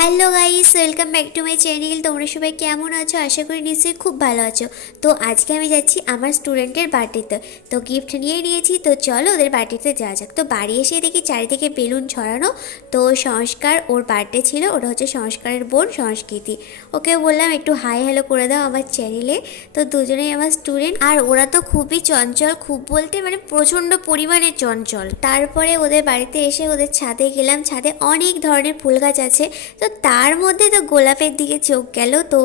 Hello guys, welcome back to my channel. তোমরা সবাই কেমন আছো? আশা করি নিশ্চয়ই খুব ভালো আছো। তো আজকে আমি যাচ্ছি আমার স্টুডেন্টের বার্থডেতে। তো গিফট নিয়ে নিয়েছি, তো চলো ওদের বার্থডেতে যাওয়া যাক। তো বাড়ি এসে দেখি চারিদিকে বেলুন ছড়ানো। তো সংস্কার ওর বার্থডে ছিল, ওটা হচ্ছে সংস্কারের বোন সংস্কৃতি। ওকে বললাম একটু হাই হ্যালো করে দাও আমার চ্যানেলে। তো দুজনেই আমার স্টুডেন্ট, আর ওরা তো খুবই চঞ্চল, খুব বলতে মানে প্রচণ্ড পরিমাণে চঞ্চল। তারপরে ওদের বাড়িতে এসে ওদের ছাদে গেলাম। ছাদে অনেক ধরনের ফুল গাছ আছে, তো তার মধ্যে তো গোলাপের দিকে চোখ গেল। তো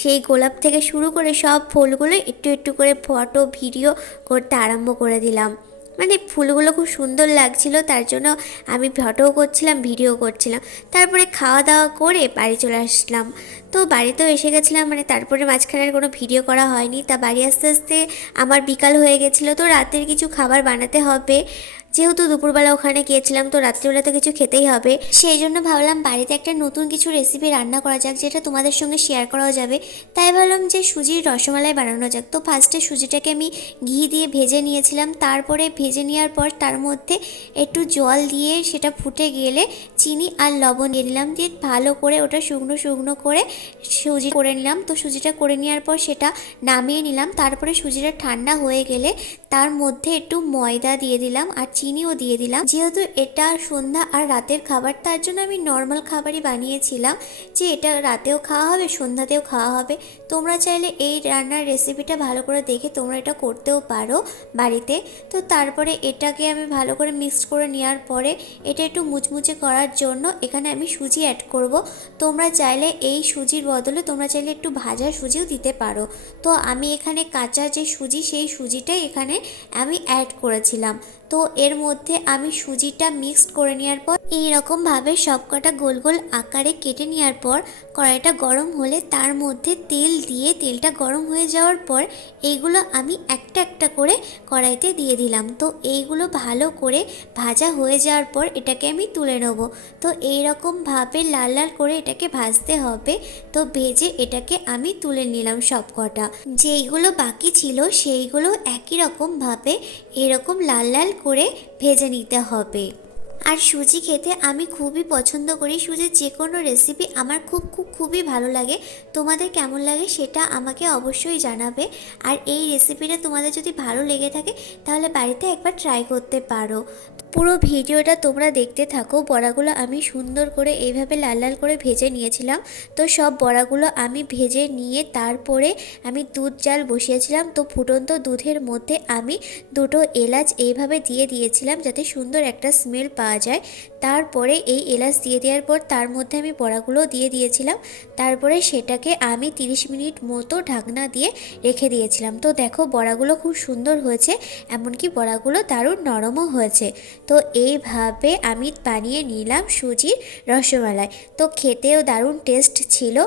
সেই গোলাপ থেকে শুরু করে সব ফুলগুলো একটু একটু করে ফটো ভিডিও করতে আরম্ভ করে দিলাম। মানে ফুলগুলো খুব সুন্দর লাগছিল, তার জন্য আমি ফটোও করছিলাম, ভিডিও করছিলাম। তারপরে খাওয়া দাওয়া করে বাড়ি চলে আসলাম। তো বাড়িতেও এসে গেছিলাম, মানে তারপরে মাঝখানে আর কোনো ভিডিও করা হয়নি। তা বাড়ি আস্তে আস্তে আমার বিকাল হয়ে গেছিলো। তো রাতের কিছু খাবার বানাতে হবে, যেহেতু দুপুরবেলা ওখানে গিয়েছিলাম, তো রাত্রিবেলা তো কিছু খেতেই হবে। সেই জন্য ভাবলাম বাড়িতে একটা নতুন কিছু রেসিপি রান্না করা যাক, যেটা তোমাদের সঙ্গে শেয়ার করাও যাবে। তাই ভাবলাম যে সুজির রসমালাই বানানো যাক। তো ফার্স্টে সুজিটাকে আমি ঘি দিয়ে ভেজে নিয়েছিলাম। তারপরে ভেজে নেওয়ার পর তার মধ্যে একটু জল দিয়ে সেটা ফুটে গেলে চিনি আর লবণ দিয়ে দিলাম, দিয়ে ভালো করে ওটা শুকনো শুকনো করে সুজি করে নিলাম। তো সুজিটা করে নেওয়ার পর সেটা নামিয়ে নিলাম। তারপরে সুজিটা ঠান্ডা হয়ে গেলে তার মধ্যে একটু ময়দা দিয়ে দিলাম আর চিনিও দিয়ে দিলাম। যেহেতু এটা সন্ধ্যা আর রাতের খাবার, তার জন্য আমি নর্মাল খাবারই বানিয়েছিলাম, যে এটা রাতেও খাওয়া হবে সন্ধ্যাতেও খাওয়া হবে। তোমরা চাইলে এই রান্নার রেসিপিটা ভালো করে দেখে তোমরা এটা করতেও পারো বাড়িতে। তো তারপরে এটাকে আমি ভালো করে মিক্সড করে নেওয়ার পরে এটা একটু মুচমুচে করার জন্য এখানে আমি সুজি অ্যাড করব। তোমরা চাইলে এই সুজির বদলে তোমরা চাইলে একটু ভাজা সুজিও দিতে পারো। তো আমি এখানে কাঁচা যে সুজি, সেই সুজিটাই এখানে আমি অ্যাড করেছিলাম। তো এর মধ্যে আমি সুজিটা মিক্সড করে নেওয়ার পর এইরকমভাবে সবকটা গোল গোল আকারে কেটে নেওয়ার পর কড়াইটা গরম হলে তার মধ্যে তেল দিয়ে, তেলটা গরম হয়ে যাওয়ার পর এইগুলো আমি একটা একটা করে কড়াইতে দিয়ে দিলাম। তো এইগুলো ভালো করে ভাজা হয়ে যাওয়ার পর এটাকে আমি তুলে নেব। তো এইরকমভাবে লাল লাল করে এটাকে ভাজতে হবে। তো ভেজে এটাকে আমি তুলে নিলাম সবকটা। যেইগুলো বাকি ছিল সেইগুলো একই রকমভাবে এরকম লাল লাল করে ভেজে নিতে হবে। আর সুজি খেতে আমি খুবই পছন্দ করি। সুজির যে কোনো রেসিপি আমার খুবই ভালো লাগে। তোমাদের কেমন লাগে সেটা আমাকে অবশ্যই জানাবে। আর এই রেসিপিটা তোমাদের যদি ভালো লেগে থাকে তাহলে বাড়িতে একবার ট্রাই করতে পারো। পুরো ভিডিওটা তোমরা দেখতে থাকো। বড়াগুলো আমি সুন্দর করে এইভাবে লাল লাল করে ভেজে নিয়েছিলাম। তো সব বড়াগুলো আমি ভেজে নিয়ে তারপরে আমি দুধ জাল বসিয়েছিলাম। তো ফুটন্ত দুধের মধ্যে আমি দুটো এলাচ এইভাবে দিয়ে দিয়েছিলাম, যাতে সুন্দর একটা স্মেল পাওয়া যায়। তারপরে এই এলাচ দিয়ে দেওয়ার পর তার মধ্যে আমি বড়াগুলো দিয়ে দিয়েছিলাম। তারপরে সেটাকে আমি 30 মিনিট মতো ঢাকনা দিয়ে রেখে দিয়েছিলাম। তো দেখো বড়াগুলো খুব সুন্দর হয়েছে, এমনকি বড়াগুলো দারুণ নরমও হয়েছে। তো এইভাবে আমি বানিয়ে নিলাম সুজির রসমালাই। তো খেতেও দারুণ টেস্ট ছিল।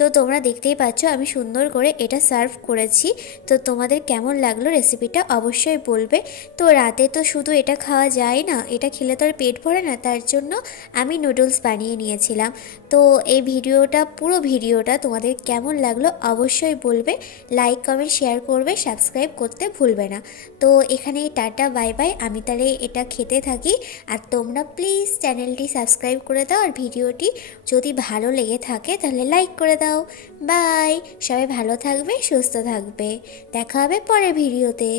তো তোমরা দেখতেই পাচ্ছ আমি সুন্দর করে এটা সার্ভ করেছি। তো তোমাদের কেমন লাগলো রেসিপিটা অবশ্যই বলবে। তো রাতে তো শুধু এটা খাওয়া যায় না, এটা খেলে তো আর পেট ভরে না, তার জন্য আমি নুডলস বানিয়ে নিয়েছিলাম। তো এই ভিডিওটা, পুরো ভিডিওটা তোমাদের কেমন লাগলো অবশ্যই বলবে। লাইক কমেন্ট শেয়ার করবে, সাবস্ক্রাইব করতে ভুলবে না। তো এখানেই টাটা বাই বাই। আমি তাহলে এটা খেতে থাকি, আর তোমরা প্লিজ চ্যানেলটি সাবস্ক্রাইব করে দাও। আর ভিডিওটি যদি ভালো লেগে থাকে তাহলে লাইক করে দাও। বাই। সবাই ভালো থাকবে, সুস্থ থাকবে। দেখা হবে পরের ভিডিওতে।